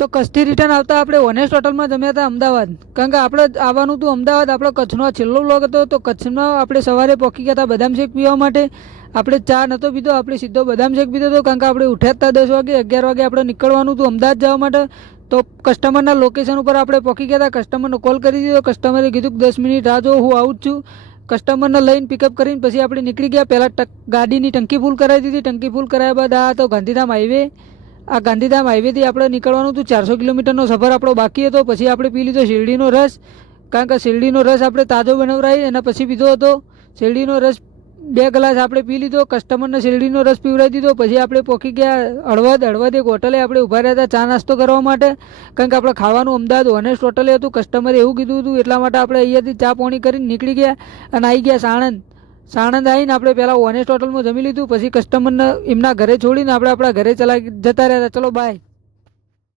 તો કચ્છથી રિટર્ન આવતા આપણે ઓનેસ્ટ હોટલમાં જમ્યા હતા અમદાવાદ, કારણ કે આપણે આવવાનું હતું અમદાવાદ. આપણો કચ્છનો આ છેલ્લો વ્લોગ હતો. તો કચ્છમાં આપણે સવારે પહોંચી ગયા હતા બદામ શેક પીવા માટે. આપણે ચા નહોતો પીધો, આપણે સીધો બદામ શેક પીધો હતો, કારણ કે આપણે ઉઠ્યા હતા 10 વાગે. 11 વાગે આપણે નીકળવાનું હતું અમદાવાદ જવા માટે. તો કસ્ટમરના લોકેશન ઉપર આપણે પહોંચી ગયા હતા. કસ્ટમરને કોલ કરી દીધો. કસ્ટમરે કીધું કે 10 મિનિટ રાહ જો, હું આવું જ છું. કસ્ટમરને લઈને પિકઅપ કરીને પછી આપણે નીકળી ગયા. પહેલાં ગાડીની ટંકી ફૂલ કરાવી દીધી. ટંકી ફૂલ કરાવ્યા બાદ આ તો ગાંધીધામ હાઈવે. આ ગાંધીધામ હાઈવેથી આપણે નીકળવાનું હતું. 400 કિલોમીટરનો સફર આપણો બાકી હતો. પછી આપણે પી લીધો શેરડીનો રસ, કારણ કે શેરડીનો રસ આપણે તાજો બનાવરાય એના પછી પીધો હતો. શેરડીનો રસ 2 ગ્લાસ આપણે પી લીધો. કસ્ટમરને શેરડીનો રસ પીવડાવી દીધો. પછી આપણે પહોંચી ગયા હળવદ. હળવદ એક હોટલે આપણે ઊભા રહ્યા હતા ચા નાસ્તો કરવા માટે, કારણ કે આપણે ખાવાનું અમદાવાદ ઓનેસ્ટ હોટલે હતું. કસ્ટમરે એવું કીધું હતું, એટલા માટે આપણે અહીંયાથી ચા પાણી કરીને નીકળી ગયા અને આવી ગયા સાણંદ. સાણંદ આવીને આપણે પહેલાં ઓનેસ્ટ હોટલમાં જમી લીધું. પછી કસ્ટમરને એમના ઘરે છોડીને આપણે આપણા ઘરે જતા રહ્યા હતા. ચલો બાય.